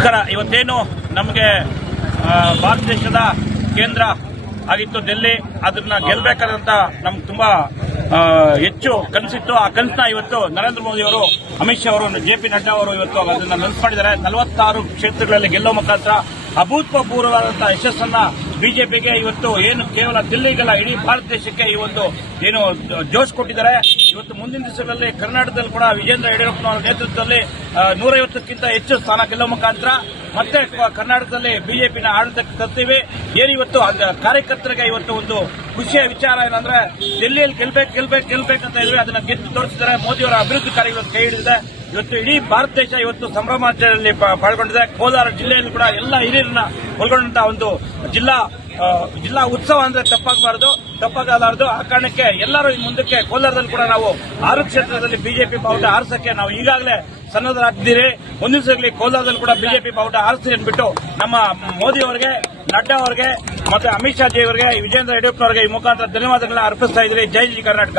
ನಮಸ್ಕಾರ. ಇವತ್ತೇನು ನಮಗೆ ಭಾರತ ದೇಶದ ಕೇಂದ್ರ ಆಗಿತ್ತು ಡೆಲ್ಲಿ. ಅದನ್ನ ಗೆಲ್ಲಬೇಕಾದಂತ ನಮ್ಗೆ ತುಂಬಾ ಹೆಚ್ಚು ಕನಸಿತ್ತು. ಆ ಕನಸನ್ನ ಇವತ್ತು ನರೇಂದ್ರ ಮೋದಿ ಅವರು, ಅಮಿತ್ ಶಾ ಅವರು ಜೆ ಪಿ ನಡ್ಡಾ ಅವರು ಇವತ್ತು ಅದನ್ನ ನೆನಪು ಮಾಡಿದ್ದಾರೆ. ನಲವತ್ತಾರು ಕ್ಷೇತ್ರಗಳಲ್ಲಿ ಗೆಲ್ಲೋ ಮುಖಾಂತರ ಅಭೂತಪೂರ್ವವಾದಂತಹ ಯಶಸ್ಸನ್ನ ಬಿಜೆಪಿಗೆ ಇವತ್ತು ಏನು ಕೇವಲ ದಿಲ್ಲಿಗಲ್ಲ ಇಡೀ ಭಾರತ ದೇಶಕ್ಕೆ ಈ ಒಂದು ಏನು ಜೋಶ್ ಕೊಟ್ಟಿದ್ದಾರೆ. ಇವತ್ತು ಮುಂದಿನ ದಿವಸಗಳಲ್ಲಿ ಕರ್ನಾಟಕದಲ್ಲಿ ಕೂಡ ವಿಜೇಂದ್ರ ಯಡಿಯೂರಪ್ಪನವರ ನೇತೃತ್ವದಲ್ಲಿ ನೂರೈವತ್ತಕ್ಕಿಂತ ಹೆಚ್ಚು ಸ್ಥಾನ ಗೆಲ್ಲುವ ಮುಖಾಂತರ ಮತ್ತೆ ಕರ್ನಾಟಕದಲ್ಲಿ ಬಿಜೆಪಿನ ಆಡಳಿತಕ್ಕೆ ತರ್ತೀವಿ. ಏನಿವತ್ತು ಕಾರ್ಯಕರ್ತರಿಗೆ ಇವತ್ತು ಒಂದು ಖುಷಿಯ ವಿಚಾರ ಏನಂದ್ರೆ ಡೆಲ್ಲಿಯಲ್ಲಿ ಗೆಲ್ಬೇಕು ಗೆಲ್ಬೇಕು ಗೆಲ್ಬೇಕು ಅಂತ ಹೇಳಿ ಅದನ್ನ ಗೆದ್ದು ತೋರಿಸಿದ್ದಾರೆ. ಮೋದಿಯವರ ಅಭಿವೃದ್ಧಿ ಕಾರ್ಯಗಳು ಕೈ ಹಿಡಿದಿದೆ. ಇವತ್ತು ಇಡೀ ಭಾರತ ದೇಶ ಇವತ್ತು ಸಂಭ್ರಮಾಚರಣೆಯಲ್ಲಿ ಪಾಲ್ಗೊಂಡಿದೆ. ಕೋಲಾರ ಜಿಲ್ಲೆಯಲ್ಲಿ ಕೂಡ ಎಲ್ಲ ಹಿರಿಯರನ್ನ ಒಳಗೊಂಡಂತಹ ಒಂದು ಜಿಲ್ಲಾ ಜಿಲ್ಲಾ ಉತ್ಸವ ಅಂದ್ರೆ ತಪ್ಪಾಗಬಾರದು, ತಪ್ಪಾಗಲಾರದು. ಆ ಕಾರಣಕ್ಕೆ ಎಲ್ಲರೂ ಮುಂದಕ್ಕೆ ಕೋಲಾರದಲ್ಲಿ ಕೂಡ ನಾವು ಆರು ಕ್ಷೇತ್ರದಲ್ಲಿ ಬಿಜೆಪಿ ಬಾವುಟ ಆರಿಸಕ್ಕೆ ನಾವು ಈಗಾಗಲೇ ಸನ್ನದ್ಧರಾಗಿದ್ದೀರಿ ಮುಂದಿನ ಸಲ ಕೋಲಾರದಲ್ಲಿ ಕೂಡ ಬಿಜೆಪಿ ಬಾವುಟ ಆರಿಸ್ತೀರಿ ಅಂದ್ಬಿಟ್ಟು ನಮ್ಮ ಮೋದಿ ಅವರಿಗೆ, ನಡ್ಡಾ ಅವರಿಗೆ, ಮತ್ತೆ ಅಮಿತ್ ಶಾ ಜಿ ಅವರಿಗೆ, ವಿಜೇಂದ್ರ ಯಡಿಯೂರಪ್ಪನವರಿಗೆ ಈ ಮುಖಾಂತರ ಧನ್ಯವಾದಗಳನ್ನ ಅರ್ಪಿಸ್ತಾ ಇದ್ದೀರಿ ಜೈ ಜಿ ಕರ್ನಾಟಕ.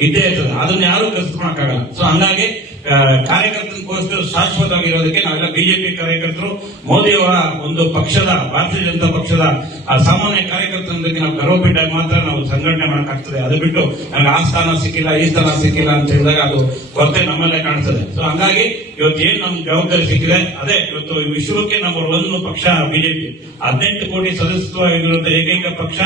ಇದ್ದೇ ಇರ್ತದೆ. ಅದನ್ನ ಯಾರು ಕಲ್ಸ್ಕೊಳಕ್ಕಾಗಲ್ಲ ಸೊ ಹಂಗಾಗಿ ಕಾರ್ಯಕರ್ತರಿಗೋಸ್ಕರ ಶಾಶ್ವತವಾಗಿರೋದಕ್ಕೆ ನಾವೆಲ್ಲ ಬಿಜೆಪಿ ಕಾರ್ಯಕರ್ತರು ಮೋದಿಯವರ ಒಂದು ಪಕ್ಷದ ಭಾರತೀಯ ಜನತಾ ಪಕ್ಷದ ಆ, ಸಾಮಾನ್ಯ ಕಾರ್ಯಕರ್ತರೊಂದಿಗೆ ನಾವು ಗರ್ವ ಮಾತ್ರ ನಾವು ಸಂಘಟನೆ ಮಾಡಕ್ಕಾಗ್ತದೆ ಅದು ಬಿಟ್ಟು ನಮ್ಗೆ ಆ ಸ್ಥಾನ ಸಿಕ್ಕಿಲ್ಲ ಈ ಸ್ಥಾನ ಸಿಕ್ಕಿಲ್ಲ ಅಂತ ಹೇಳಿದಾಗ ಅದು ಕೊರತೆ ನಮ್ಮಲ್ಲೇ ಕಾಣಿಸ್ತದೆ ಸೊ ಹಂಗಾಗಿ ಇವತ್ತು ಏನ್ ನಮ್ಗೆ ಜವಾಬ್ದಾರಿ ಸಿಕ್ಕಿದೆ ಅದೇ ಇವತ್ತು ವಿಶ್ವಕ್ಕೆ ನಂಬರ್ ಒಂದು ಪಕ್ಷ ಬಿಜೆಪಿ ಹದಿನೆಂಟು ಕೋಟಿ ಸದಸ್ಯತ್ವ ಏಕೈಕ ಪಕ್ಷ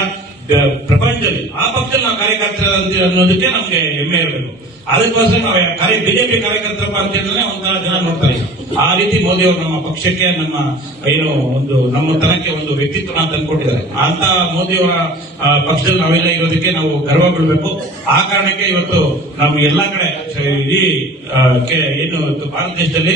ಪ್ರಪಂಚದಲ್ಲಿ ಆ ಪಕ್ಷದಲ್ಲಿ ನಾವು ಕಾರ್ಯಕರ್ತರ ಅನ್ನೋದಕ್ಕೆ ನಮ್ಗೆ ಹೆಮ್ಮೆ ಇರಬೇಕು. ಅದಕ್ಕೋಸ್ಕರ ನಾವು ಕಾರ್ಯ ಬಿಜೆಪಿ ಕಾರ್ಯಕರ್ತರಪ್ಪ ಹೇಳಿದ್ರೆ ಒಂಥರ ಜನ ನೋಡ್ತಾರೆ. ಆ ರೀತಿ ಮೋದಿ ಅವರು ನಮ್ಮ ಪಕ್ಷಕ್ಕೆ ನಮ್ಮ, ಏನು, ಒಂದು ನಮ್ಮ ತನಕ್ಕೆ ಒಂದು ವ್ಯಕ್ತಿತ್ವ ತಂದ್ಕೊಟ್ಟಿದ್ದಾರೆ ಅಂತ ಮೋದಿಯವರ ಪಕ್ಷದಲ್ಲಿ ನಾವೆಲ್ಲ ಇರೋದಕ್ಕೆ ನಾವು ಗರ್ವ ಬಿಡಬೇಕು ಆ ಕಾರಣಕ್ಕೆ ಇವತ್ತು ನಮ್ಮ ಎಲ್ಲಾ ಕಡೆ, ಇಡೀ ಏನು, ಭಾರತ ದೇಶದಲ್ಲಿ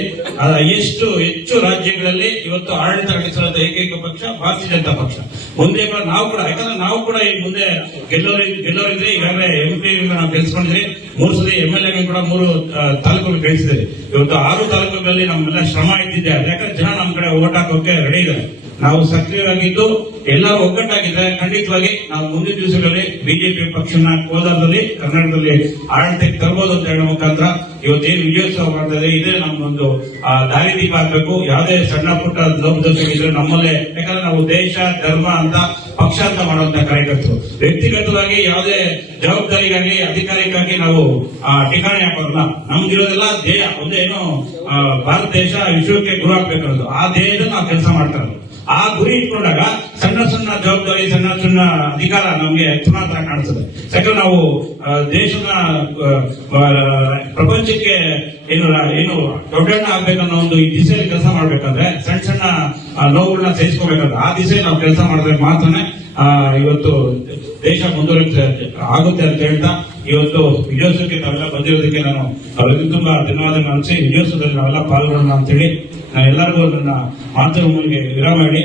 ಎಷ್ಟು ಹೆಚ್ಚು ರಾಜ್ಯಗಳಲ್ಲಿ ಇವತ್ತು ಆಡಳಿತ ನಡೆಸಿರುವಂತ ಏಕೈಕ ಪಕ್ಷ, ಭಾರತೀಯ ಜನತಾ ಪಕ್ಷ. ಮುಂದೆ ನಾವು ಕೂಡ ಯಾಕಂದ್ರೆ ನಾವು ಕೂಡ ಈ ಮುಂದೆ ಗೆಲ್ಲೋರಿ ಗೆಲ್ಲೋರಿದ್ರೆ ಈಗಾಗಲೇ ಎಂ ಪಿ ನಾವು ಗೆಲ್ಸ್ಕೊಂಡಿದ್ರಿ ಮೂರು ಸಲ ಎಂ ಎಲ್ ಎ ಕೂಡ ಮೂರು ತಾಲೂಕುಗಳು ಗೆಲ್ಸಿದ್ರಿ ಇವತ್ತು ಆರು ತಾಲೂಕುಗಳಲ್ಲಿ ನಮ್ಮೆಲ್ಲ ಶ್ರಮ ಇದ್ದಿದೆ. ಯಾಕಂದ್ರೆ ಜನ ನಮ್ಮ ಕಡೆ ಓಟ್ ಹಾಕೋಕೆ ರೆಡಿ ಇದ್ದಾರೆ. ನಾವು ಸಕ್ರಿಯವಾಗಿದ್ದು ಎಲ್ಲರೂ ಒಗ್ಗಟ್ಟಾಗಿದ್ದಾರೆ ಖಂಡಿತವಾಗಿ ನಾವು ಮುಂದಿನ ದಿವಸಗಳಲ್ಲಿ ಬಿಜೆಪಿ ಪಕ್ಷನ ಕೋಲಾರದಲ್ಲಿ ಕರ್ನಾಟಕದಲ್ಲಿ ಆಡಳಿತಕ್ಕೆ ತರಬಹುದು ಅಂತ ಹೇಳೋ ಮುಖಾಂತರ ಇವತ್ತೇನು ವಿಜಯೋತ್ಸವ ಮಾಡ್ತಾ ಇದೆ ಇದೇ ಆ, ದಾರಿದೀಪ ಆಗ್ಬೇಕು. ಯಾವುದೇ ಸಣ್ಣ ಪುಟ್ಟ ಲೋಪದೋಷಗಳಿದ್ರೆ ನಮ್ಮಲ್ಲೇ ಯಾಕಂದ್ರೆ ನಾವು ದೇಶ ಧರ್ಮ ಅಂತ ಪಕ್ಷ ಅಂತ ಮಾಡುವಂತ ಕಾರ್ಯಕರ್ತರು. ವ್ಯಕ್ತಿಗತವಾಗಿ ಯಾವುದೇ ಜವಾಬ್ದಾರಿಗಾಗಿ ಅಧಿಕಾರಕ್ಕಾಗಿ ನಾವು ಆ, ಠಿಕಾಣಿ ನಮ್ಗಿರೋದೆಲ್ಲ ಧ್ಯೇಯ. ಒಂದೇನು ಭಾರತ ದೇಶ ವಿಶ್ವಕ್ಕೆ ಗುರು ಹಾಕ್ಬೇಕನ್ನೋದು ಆ ಧ್ಯೇಯದ ನಾವು ಕೆಲಸ ಮಾಡ್ತಾ ಇರೋದು. ಆ ಗುರಿ ಇಟ್ಕೊಂಡಾಗ ಸಣ್ಣ ಸಣ್ಣ ಜವಾಬ್ದಾರಿ ಸಣ್ಣ ಸಣ್ಣ ಅಧಿಕಾರ ನಮಗೆ ಪುನಃ ಕಾಣಿಸ್ತದೆ ಯಾಕಂದ್ರೆ ನಾವು ದೇಶದ ಪ್ರಪಂಚಕ್ಕೆ ಏನು ಏನು ದೊಡ್ಡಣ್ಣ ಆಗ್ಬೇಕನ್ನೋ ಒಂದು ಈ ದಿಸೆಯಲ್ಲಿ ಕೆಲಸ ಮಾಡ್ಬೇಕಂದ್ರೆ ಸಣ್ಣ ಸಣ್ಣ ಆ, ನೋವುಗಳನ್ನ ಸಹಿಸ್ಕೋಬೇಕಂದ್ರೆ ಆ ದಿಸೆ ನಾವು ಕೆಲಸ ಮಾಡಿದ್ರೆ ಮಾತ್ರನೇ ಇವತ್ತು ದೇಶ ಮುಂದುವರಿಯುತ್ತೆ ಆಗುತ್ತೆ ಅಂತ ಹೇಳ್ತಾ ಇವತ್ತು ವಿಜಯೋತ್ಸವಕ್ಕೆ ತಾವೆಲ್ಲ ಬಂದಿರೋದಕ್ಕೆ ನಾನು ಅವರಿಗೆ ತುಂಬಾ ಧನ್ಯವಾದ ಅನಿಸಿ ವಿಜಯೋತ್ಸವದಲ್ಲಿ ನಾವೆಲ್ಲ ಪಾಲ್ಗೊಳ್ಳೋಣ ಅಂತೇಳಿ ನಾನು ಎಲ್ಲರಿಗೂ ನನ್ನ ಮಾತೃಭೂಮಿಗೆ ವಿರಾಮ ಹೇಳಿ.